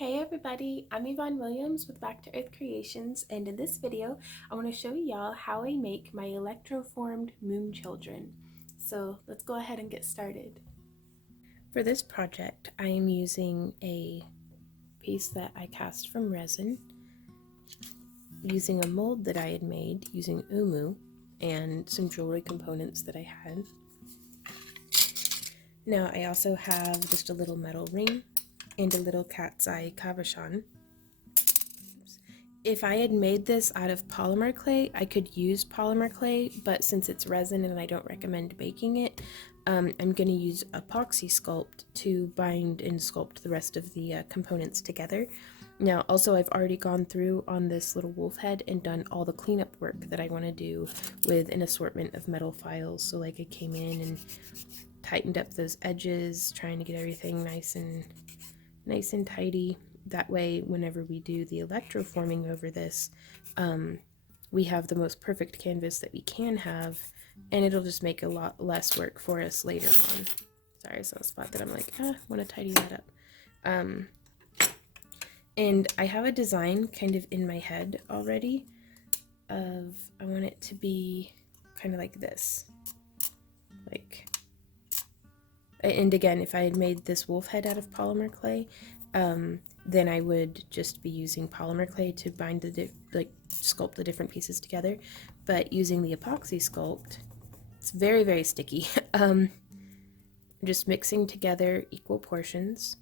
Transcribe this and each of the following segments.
Hey everybody, I'm Yvonne Williams with Back to Earth Creations, and in this video I want to show y'all how I make my electroformed moon children. So let's go ahead and get started. For this project I am using a piece that I cast from resin, using a mold that I had made using umu and some jewelry components that I had. Now I also have just a little metal ring and a little cat's eye cabochon. If I had made this out of polymer clay, I could use polymer clay, but since it's resin and I don't recommend baking it, I'm going to use epoxy sculpt to bind and sculpt the rest of the components together. Now, also I've already gone through on this little wolf head and done all the cleanup work that I want to do with an assortment of metal files. So like I came in and tightened up those edges, trying to get everything nice and tidy. That way, whenever we do the electroforming over this, we have the most perfect canvas that we can have, and it'll just make a lot less work for us later on. Sorry, it's not a spot that I'm like, I want to tidy that up. And I have a design kind of in my head already of, I want it to be kind of like this. And again, if I had made this wolf head out of polymer clay, then I would just be using polymer clay to bind sculpt the different pieces together. But using the epoxy sculpt, it's very, very sticky. Just mixing together equal portions.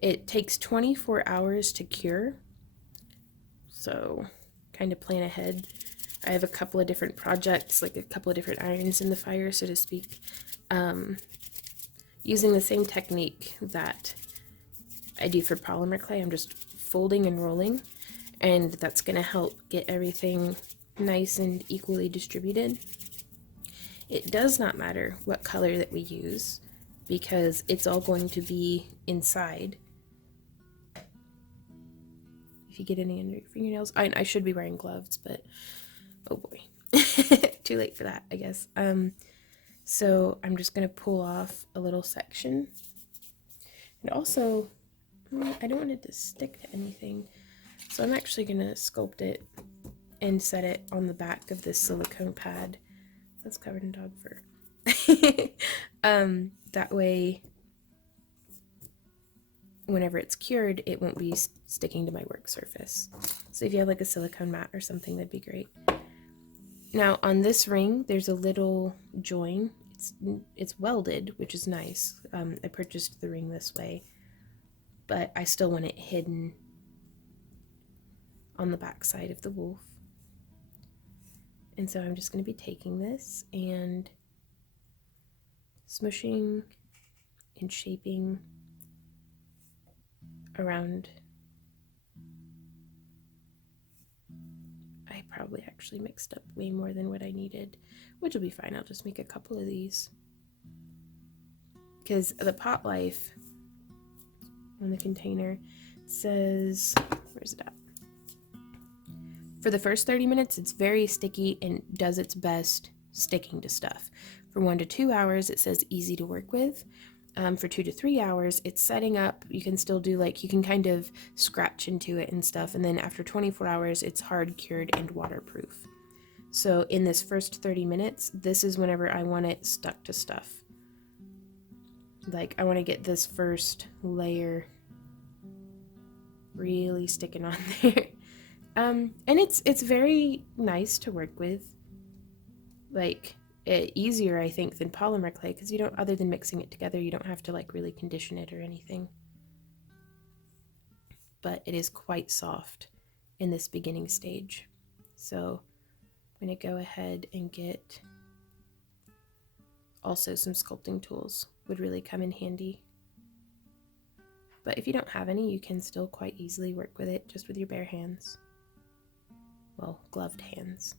It takes 24 hours to cure, so kind of plan ahead. I have a couple of different projects, like a couple of different irons in the fire, so to speak. Using the same technique that I do for polymer clay, I'm just folding and rolling, and that's going to help get everything nice and equally distributed. It does not matter what color that we use because it's all going to be inside. If you get any under your fingernails, I should be wearing gloves, but oh boy, too late for that, I guess. So I'm just going to pull off a little section. And also, I don't want it to stick to anything, so I'm actually going to sculpt it and set it on the back of this silicone pad that's covered in dog fur. That way, whenever it's cured, it won't be sticking to my work surface. So if you have like a silicone mat or something, that'd be great. Now on this ring, there's a little join. It's welded, which is nice. I purchased the ring this way, but I still want it hidden on the back side of the wolf. And so I'm just going to be taking this and smushing and shaping around. I probably actually mixed up way more than what I needed, which will be fine. I'll just make a couple of these. Because the pot life on the container says, where's it at? For the first 30 minutes, it's very sticky and does its best sticking to stuff. For 1 to 2 hours, it says easy to work with. For 2 to 3 hours, it's setting up. You can still do you can kind of scratch into it and stuff. And then after 24 hours, it's hard cured and waterproof. So in this first 30 minutes, this is whenever I want it stuck to stuff. I want to get this first layer really sticking on there. And it's very nice to work with. Easier, I think, than polymer clay because you don't, other than mixing it together, you don't have to really condition it or anything. But it is quite soft in this beginning stage. So I'm going to go ahead and get also some sculpting tools would really come in handy. But if you don't have any, you can still quite easily work with it just with your bare hands. Well, gloved hands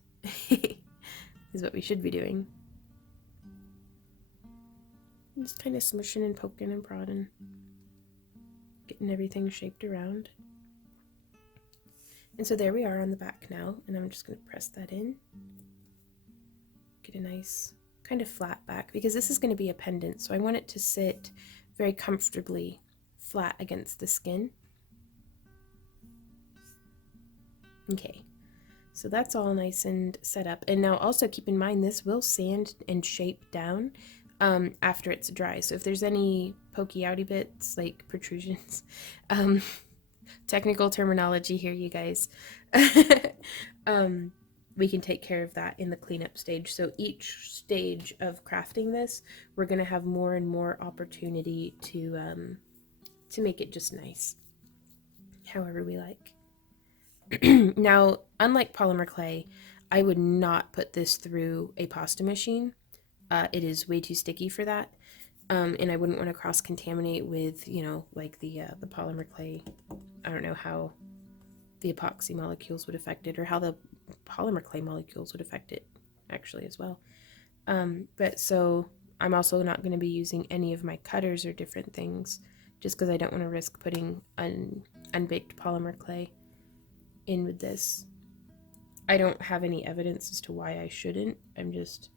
is what we should be doing. Just kind of smushing and poking and prodding, getting everything shaped around. And so there we are on the back now, and I'm just going to press that in. Get a nice kind of flat back, because this is going to be a pendant, so I want it to sit very comfortably flat against the skin. Okay, so that's all nice and set up. And now also keep in mind this will sand and shape down after it's dry. So if there's any pokey outy bits, like protrusions, technical terminology here, you guys, we can take care of that in the cleanup stage. So each stage of crafting this, we're going to have more and more opportunity to make it just nice, however we like. Now, unlike polymer clay, I would not put this through a pasta machine. It is way too sticky for that. And I wouldn't want to cross-contaminate with, you know, like the polymer clay. I don't know how the epoxy molecules would affect it, or how the polymer clay molecules would affect it, actually, as well. But so I'm also not going to be using any of my cutters or different things, just because I don't want to risk putting unbaked polymer clay in with this. I don't have any evidence as to why I shouldn't. I'm just,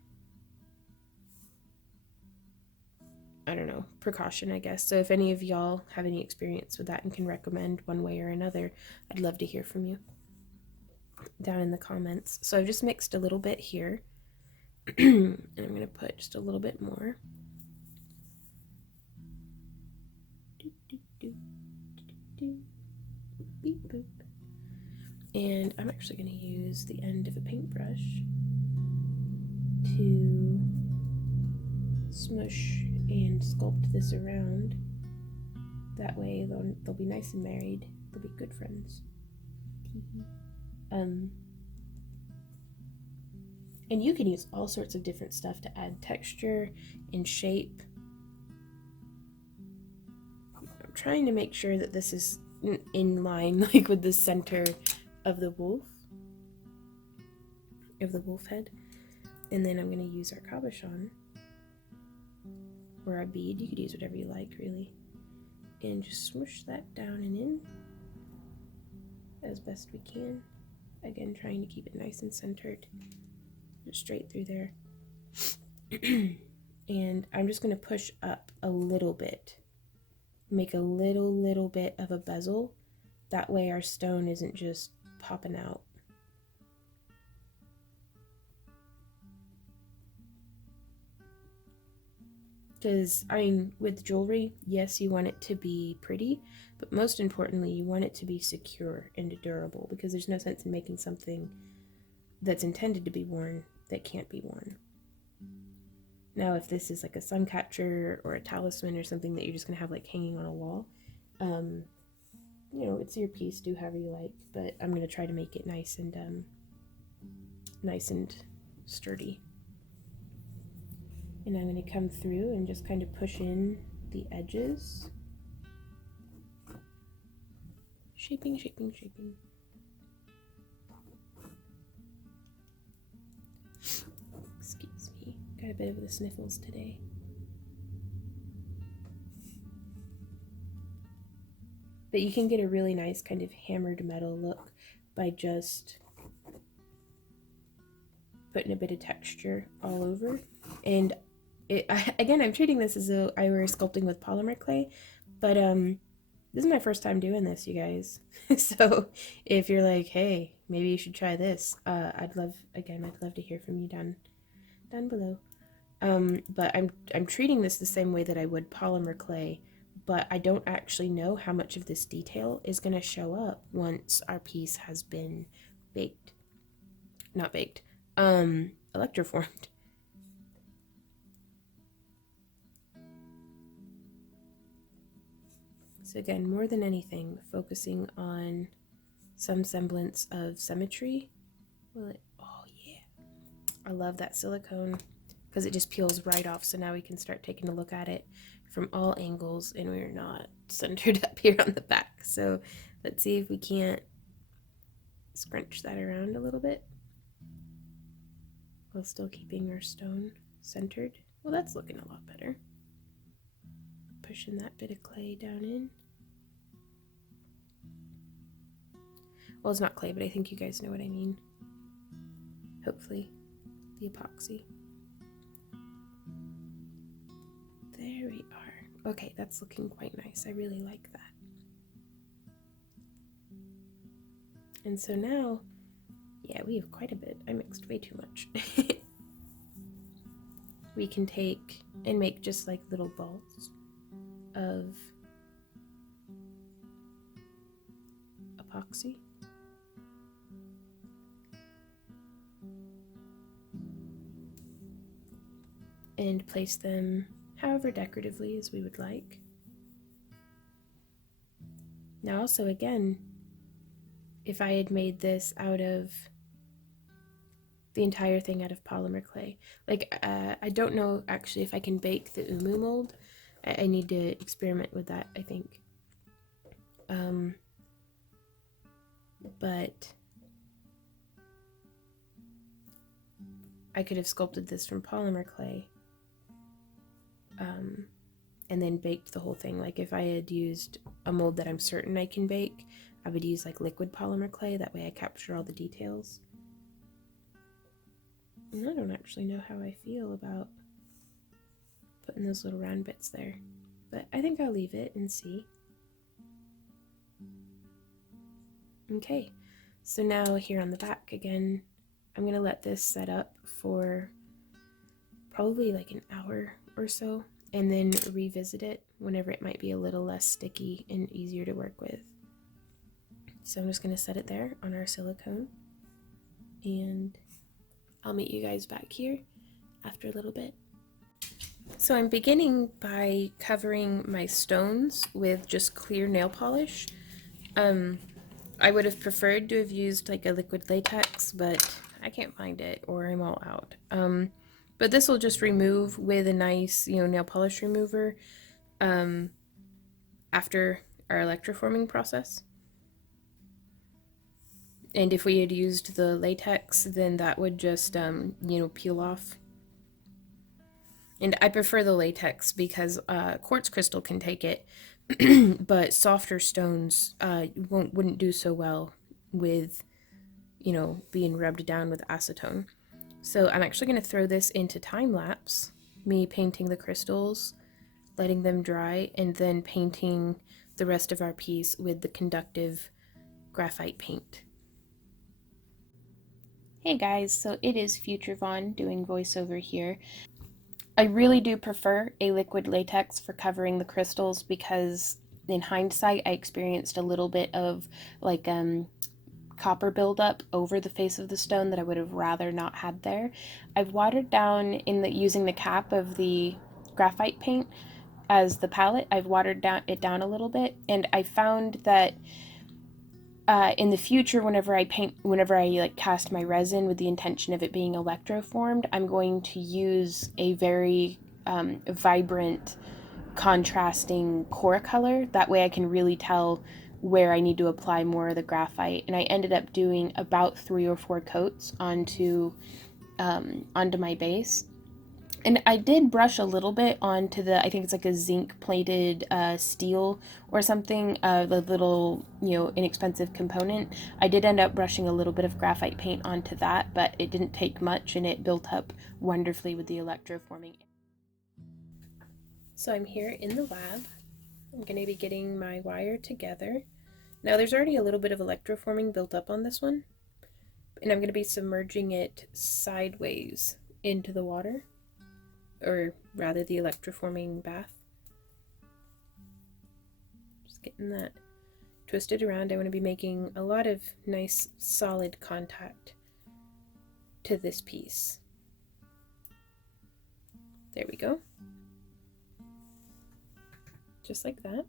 I don't know, precaution, I guess. So if any of y'all have any experience with that and can recommend one way or another, I'd love to hear from you down in the comments. So I've just mixed a little bit here, and I'm going to put just a little bit more. Beep boop. And I'm actually going to use the end of a paintbrush to smush and sculpt this around. That way they'll be nice and married. They'll be good friends. And you can use all sorts of different stuff to add texture and shape. I'm trying to make sure that this is in line, like with the center of the wolf head. And then I'm going to use our cabochon, or our bead. You could use whatever you like, really. And just smoosh that down and in as best we can. Again, trying to keep it nice and centered, just straight through there. And I'm just going to push up a little bit, make a little bit of a bezel. That way our stone isn't just popping out. Because, I mean, with jewelry, yes, you want it to be pretty, but most importantly, you want it to be secure and durable, because there's no sense in making something that's intended to be worn that can't be worn. Now, if this is like a sun catcher or a talisman or something that you're just going to have like hanging on a wall, you know, it's your piece, do however you like, but I'm going to try to make it nice and sturdy. And I'm going to come through and just kind of push in the edges. Shaping. Excuse me, got a bit of the sniffles today. But you can get a really nice kind of hammered metal look by just putting a bit of texture all over. And again, I'm treating this as though I were sculpting with polymer clay, but this is my first time doing this, you guys. So if you're like, hey, maybe you should try this, I'd love to hear from you down below. But I'm treating this the same way that I would polymer clay, but I don't actually know how much of this detail is going to show up once our piece has been electroformed. So again, more than anything, focusing on some semblance of symmetry. Oh yeah, I love that silicone because it just peels right off. So now we can start taking a look at it from all angles, and we're not centered up here on the back. So let's see if we can't scrunch that around a little bit while still keeping our stone centered. Well, that's looking a lot better. Pushing that bit of clay down in. Well, it's not clay, but I think you guys know what I mean. Hopefully, the epoxy. There we are. Okay, that's looking quite nice. I really like that. And so now, yeah, we have quite a bit. I mixed way too much. We can take and make just like little balls of epoxy. And place them however decoratively as we would like. Now also again, if I had made this out of the entire thing out of polymer clay, like I don't know actually if I can bake the umu mold. I need to experiment with that, I think. But I could have sculpted this from polymer clay and then baked the whole thing. Like if I had used a mold that I'm certain I can bake, I would use like liquid polymer clay. That way I capture all the details. And I don't actually know how I feel about putting those little round bits there, but I think I'll leave it and see. Okay, so now here on the back again, I'm gonna let this set up for probably like an hour or so, and then revisit it whenever it might be a little less sticky and easier to work with. So I'm just gonna set it there on our silicone, and I'll meet you guys back here after a little bit. So I'm beginning by covering my stones with just clear nail polish. I would have preferred to have used like a liquid latex, but I can't find it or I'm all out. But this will just remove with a nice, nail polish remover after our electroforming process. And if we had used the latex, then that would just, peel off. And I prefer the latex because quartz crystal can take it, but softer stones wouldn't do so well with, being rubbed down with acetone. So I'm actually going to throw this into time lapse, me painting the crystals, letting them dry, and then painting the rest of our piece with the conductive graphite paint. Hey guys, so it is Future Vaughn doing voiceover here. I really do prefer a liquid latex for covering the crystals because in hindsight I experienced a little bit of like copper buildup over the face of the stone that I would have rather not had there. I've watered down using the cap of the graphite paint as the palette. I've watered it down a little bit, and I found that in the future, whenever I like cast my resin with the intention of it being electroformed, I'm going to use a very vibrant, contrasting core color. That way I can really tell where I need to apply more of the graphite. And I ended up doing about 3 or 4 coats onto my base. And I did brush a little bit onto I think it's like a zinc plated steel or something, the little, inexpensive component. I did end up brushing a little bit of graphite paint onto that, but it didn't take much and it built up wonderfully with the electroforming. So I'm here in the lab. I'm going to be getting my wire together. Now there's already a little bit of electroforming built up on this one, and I'm going to be submerging it sideways into the water, or rather the electroforming bath. Just getting that twisted around. I want to be making a lot of nice solid contact to this piece. There we go. Just like that.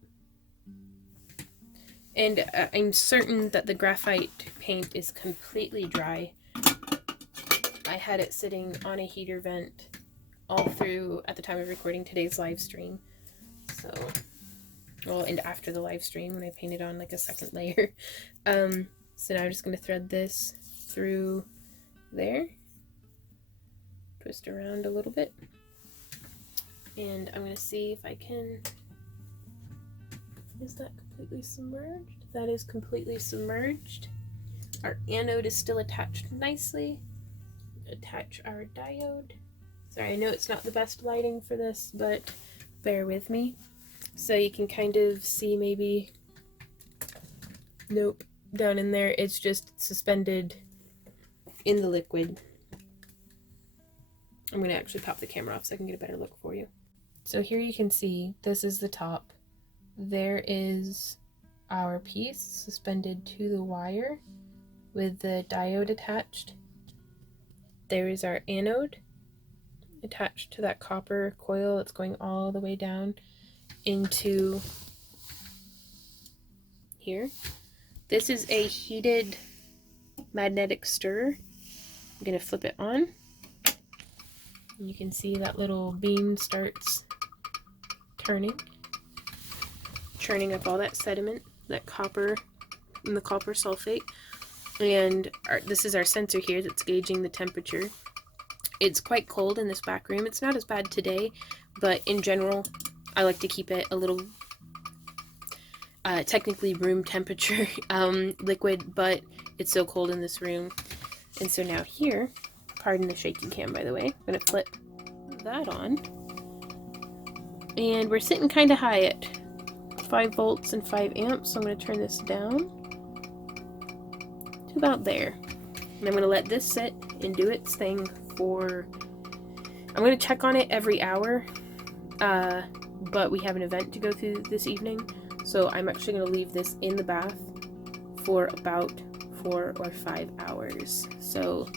And I'm certain that the graphite paint is completely dry. I had it sitting on a heater vent all through at the time of recording today's live stream. So, well, and after the live stream when I painted on like a second layer. So now I'm just going to thread this through there, twist around a little bit, and I'm going to see if I can. Is that completely submerged? That is completely submerged. Our anode is still attached nicely. Attach our diode. Sorry, I know it's not the best lighting for this, but bear with me. So you can kind of see maybe, nope, down in there. It's just suspended in the liquid. I'm going to actually pop the camera off so I can get a better look for you. So here you can see this is the top. There is our piece suspended to the wire with the diode attached. There is our anode attached to that copper coil that's going all the way down into here. This is a heated magnetic stirrer. I'm going to flip it on. And you can see that little beam starts turning, churning up all that sediment, that copper, and the copper sulfate. And this is our sensor here that's gauging the temperature. It's quite cold in this back room. It's not as bad today, but in general, I like to keep it a little technically room temperature liquid, but it's so cold in this room. And so now here, pardon the shaky cam by the way, I'm going to flip that on. And we're sitting kind of high at 5 volts and 5 amps, so I'm going to turn this down to about there. And I'm going to let this sit and do its thing for, I'm going to check on it every hour, but we have an event to go through this evening, so I'm actually going to leave this in the bath for about 4 or 5 hours. So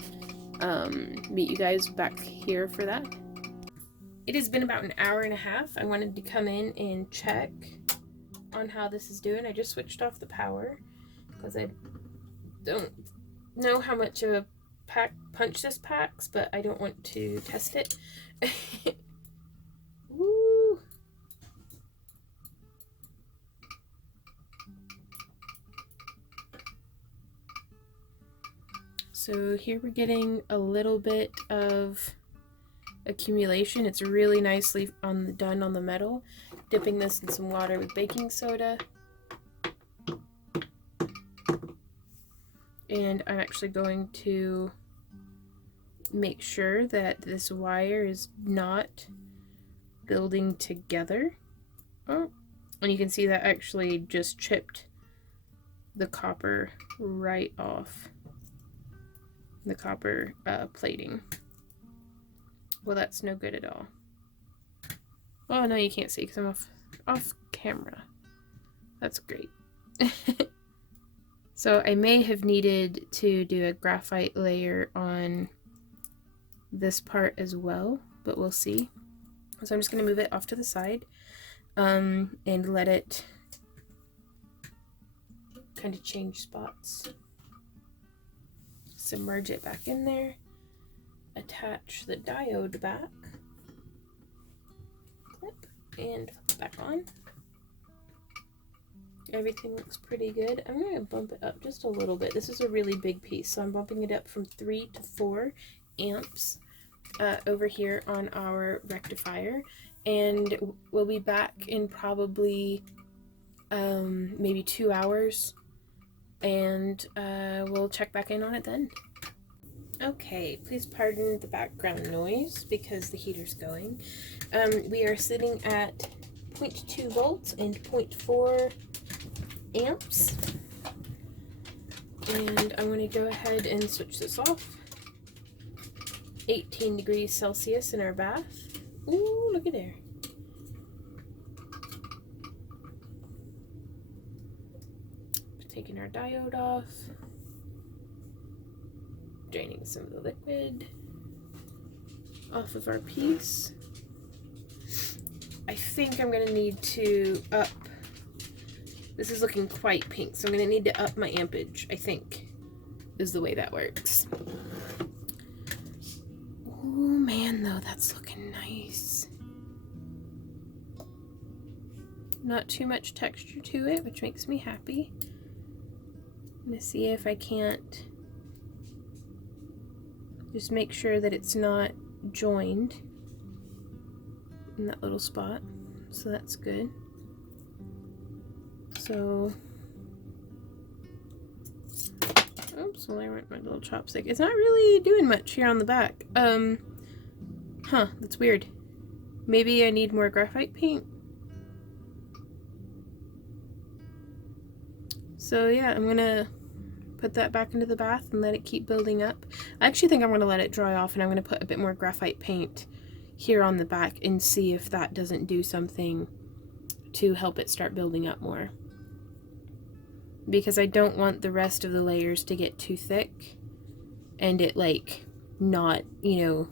meet you guys back here for that. It has been about an hour and a half. I wanted to come in and check on how this is doing. I just switched off the power because I don't know how much of a punch this packs, but I don't want to test it. Woo! So here we're getting a little bit of accumulation. It's really nicely done on the metal. Dipping this in some water with baking soda. And I'm actually going to make sure that this wire is not building together. Oh, and you can see that actually just chipped the copper right off the copper plating. Well, that's no good at all. Oh no, you can't see because I'm off camera. That's great. So I may have needed to do a graphite layer on this part as well, but we'll see. So I'm just going to move it off to the side and let it kind of change spots. Submerge it back in there. Attach the diode back. Clip and flip it back on. Everything looks pretty good. I'm going to bump it up just a little bit. This is a really big piece, so I'm bumping it up from 3 to 4 amps over here on our rectifier. And we'll be back in probably maybe 2 hours, and we'll check back in on it then. Okay, please pardon the background noise because the heater's going. We are sitting at 0.2 volts and 0.4 amps, and I'm going to go ahead and switch this off. 18 degrees Celsius in our bath. Ooh, look at there. Taking our diode off, draining some of the liquid off of our piece. I think I'm going to need to up. This is looking quite pink, so I'm going to need to up my ampage, I think, is the way that works. Oh man, though, that's looking nice. Not too much texture to it, which makes me happy. I'm going to see if I can't just make sure that it's not joined in that little spot. So that's good. So, oops, well, there went my little chopstick. It's not really doing much here on the back. Huh, that's weird. Maybe I need more graphite paint. So yeah, I'm gonna put that back into the bath and let it keep building up. I actually think I'm going to let it dry off, and I'm going to put a bit more graphite paint here on the back and see if that doesn't do something to help it start building up more. Because I don't want the rest of the layers to get too thick and it like not, you know,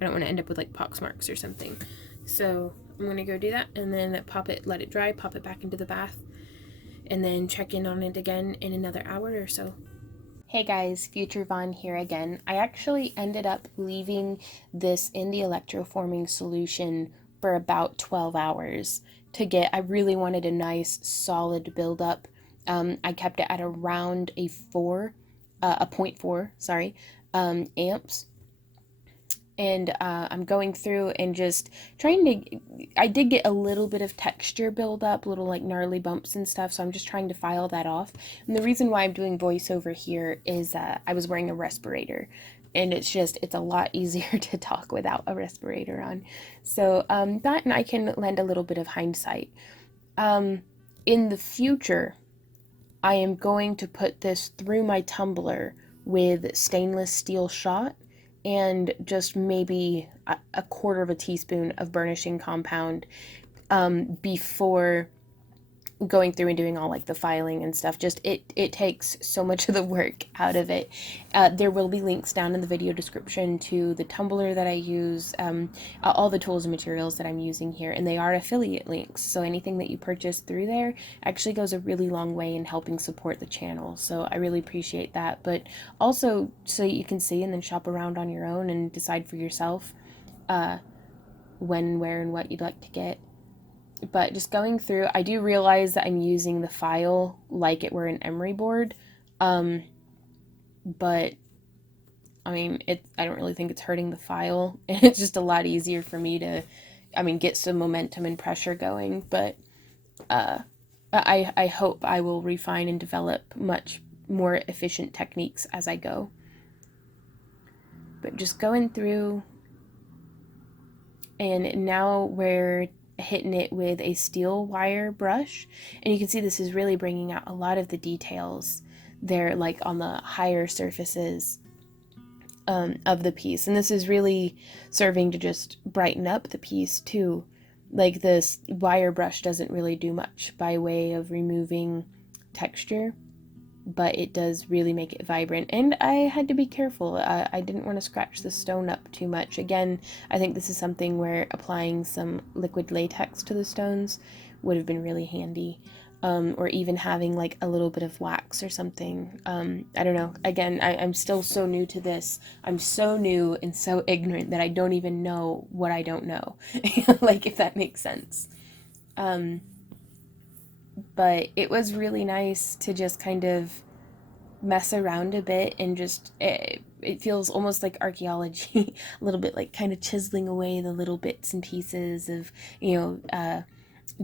I don't want to end up with like pox marks or something. So I'm going to go do that and then pop it, let it dry, pop it back into the bath, and then check in on it again in another hour or so. Hey guys, Future Vaughn here again. I actually ended up leaving this in the electroforming solution for about 12 hours to get, I really wanted a nice solid buildup. I kept it at around a 0.4, sorry, amps. And I'm going through and just trying to, I did get a little bit of texture buildup, little like gnarly bumps and stuff, so I'm just trying to file that off. And the reason why I'm doing voiceover here is I was wearing a respirator, and it's a lot easier to talk without a respirator on. So that, and I can lend a little bit of hindsight. In the future, I am going to put this through my tumbler with stainless steel shot and just maybe a quarter of a teaspoon of burnishing compound before going through and doing all like the filing and stuff. Just it takes so much of the work out of it. There will be links down in the video description to the tumbler that I use, all the tools and materials that I'm using here, and they are affiliate links, so anything that you purchase through there actually goes a really long way in helping support the channel, so I really appreciate that. But also so you can see and then shop around on your own and decide for yourself when, where, and what you'd like to get. But just going through, I do realize that I'm using the file like it were an emery board, but I mean, I don't really think it's hurting the file. It's just a lot easier for me to, get some momentum and pressure going. But I hope I will refine and develop much more efficient techniques as I go. But just going through, and now we're hitting it with a steel wire brush, and you can see this is really bringing out a lot of the details there, like on the higher surfaces of the piece, and this is really serving to just brighten up the piece too. Like, this wire brush doesn't really do much by way of removing texture, but it does really make it vibrant. And I had to be careful. I didn't want to scratch the stone up too much. Again, I think this is something where applying some liquid latex to the stones would have been really handy. Or even having like a little bit of wax or something. I don't know. Again, I'm still so new to this. I'm so new and so ignorant that I don't even know what I don't know. Like, if that makes sense. But it was really nice to just kind of mess around a bit and just, it feels almost like archaeology, a little bit like kind of chiseling away the little bits and pieces of,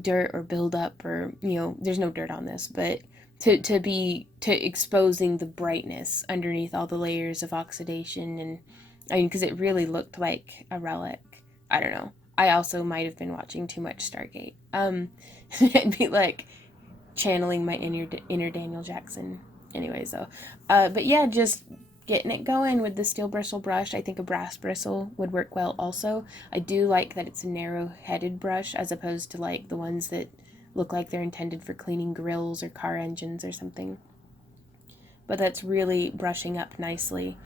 dirt or buildup, or, there's no dirt on this, but to exposing the brightness underneath all the layers of oxidation. And because it really looked like a relic. I don't know. I also might have been watching too much Stargate. It'd be like channeling my inner Daniel Jackson. Anyways, though, but yeah, just getting it going with the steel bristle brush. I think a brass bristle would work well also. I do like that it's a narrow-headed brush as opposed to like the ones that look like they're intended for cleaning grills or car engines or something. But that's really brushing up nicely.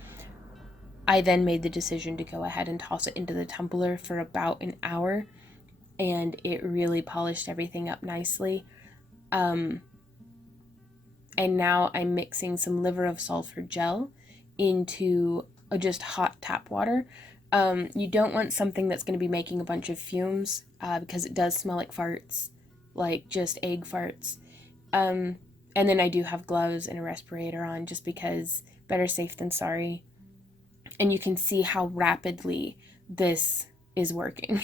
I then made the decision to go ahead and toss it into the tumbler for about an hour, and it really polished everything up nicely. And now I'm mixing some liver of sulfur gel into just hot tap water. You don't want something that's going to be making a bunch of fumes, because it does smell like farts, like just egg farts. And then I do have gloves and a respirator on, just because better safe than sorry. And you can see how rapidly this is working,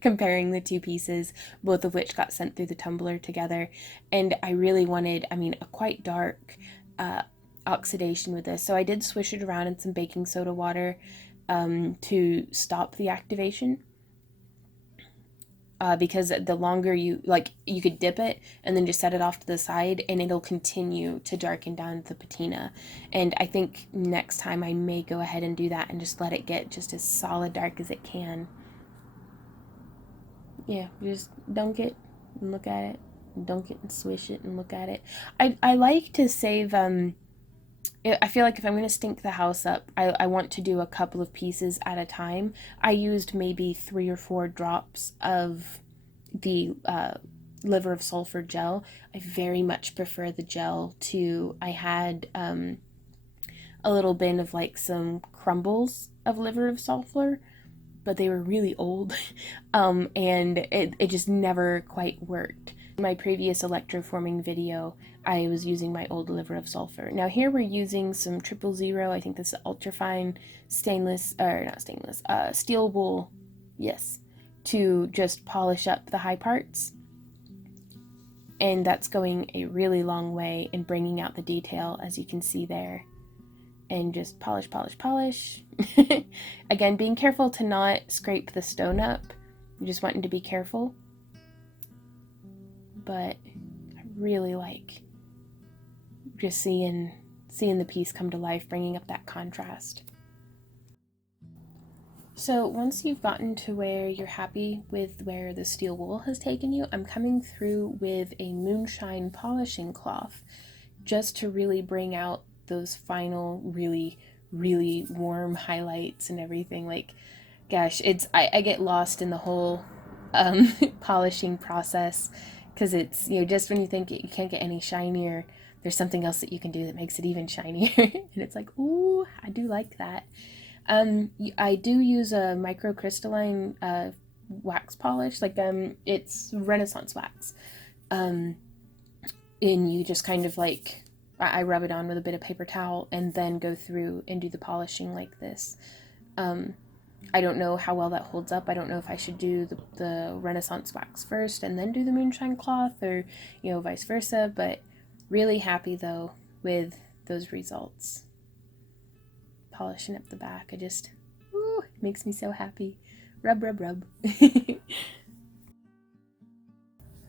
comparing the two pieces, both of which got sent through the tumbler together. And I really wanted, a quite dark oxidation with this, so I did swish it around in some baking soda water to stop the activation. because the longer you, like, you could dip it and then just set it off to the side and it'll continue to darken down the patina. And I think next time I may go ahead and do that and just let it get just as solid dark as it can. Yeah, just dunk it and look at it. Dunk it and swish it and look at it. I like to save, I feel like if I'm going to stink the house up, I want to do a couple of pieces at a time. I used maybe 3 or 4 drops of the liver of sulfur gel. I very much prefer the gel to, I had a little bin of like some crumbles of liver of sulfur, but they were really old and it just never quite worked. In my previous electroforming video, I was using my old liver of sulfur. Now here we're using some 000, I think this is ultrafine stainless, or not stainless, steel wool, yes, to just polish up the high parts. And that's going a really long way in bringing out the detail, as you can see there. And just polish, polish, polish. Again, being careful to not scrape the stone up. You're just wanting to be careful. But I really like just seeing the piece come to life, bringing up that contrast. So once you've gotten to where you're happy with where the steel wool has taken you, I'm coming through with a moonshine polishing cloth just to really bring out those final really, really warm highlights and everything. Like, gosh, I get lost in the whole polishing process, because it's, just when you think you can't get any shinier, there's something else that you can do that makes it even shinier. And it's like, ooh, I do like that. I do use a microcrystalline wax polish, like it's Renaissance wax, and you just kind of like, I rub it on with a bit of paper towel and then go through and do the polishing like this. I don't know how well that holds up. I don't know if I should do the Renaissance wax first and then do the moonshine cloth, or vice versa, but really happy though with those results. Polishing up the back, it makes me so happy. Rub, rub, rub.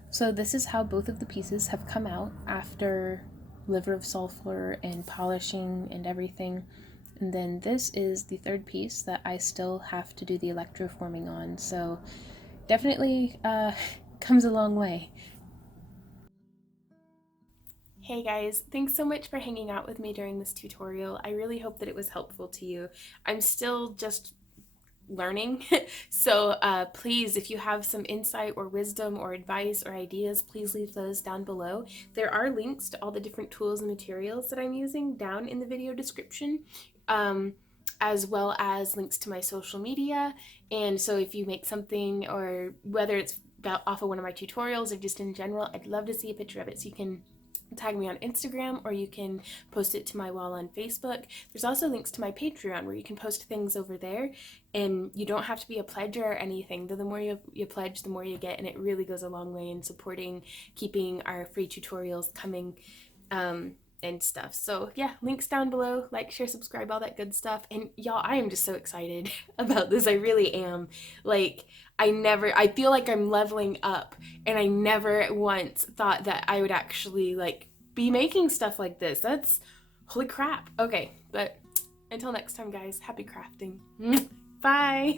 So this is how both of the pieces have come out after liver of sulfur and polishing and everything. And then this is the third piece that I still have to do the electroforming on, so definitely comes a long way. Hey guys, thanks so much for hanging out with me during this tutorial. I really hope that it was helpful to you. I'm still just learning, so please, if you have some insight or wisdom or advice or ideas, please leave those down below. There are links to all the different tools and materials that I'm using down in the video description, as well as links to my social media. And so if you make something, or whether it's off of one of my tutorials or just in general, I'd love to see a picture of it, so you can tag me on Instagram, or you can post it to my wall on Facebook. There's also links to my Patreon where you can post things over there, and you don't have to be a pledger or anything. The more you pledge, the more you get, and it really goes a long way in supporting keeping our free tutorials coming and stuff. So yeah, links down below. Like, share, subscribe, all that good stuff. And y'all, I am just so excited about this. I really am. Like, I feel like I'm leveling up, and I never once thought that I would actually like be making stuff like this. That's holy crap. Okay, but until next time guys, happy crafting. Bye.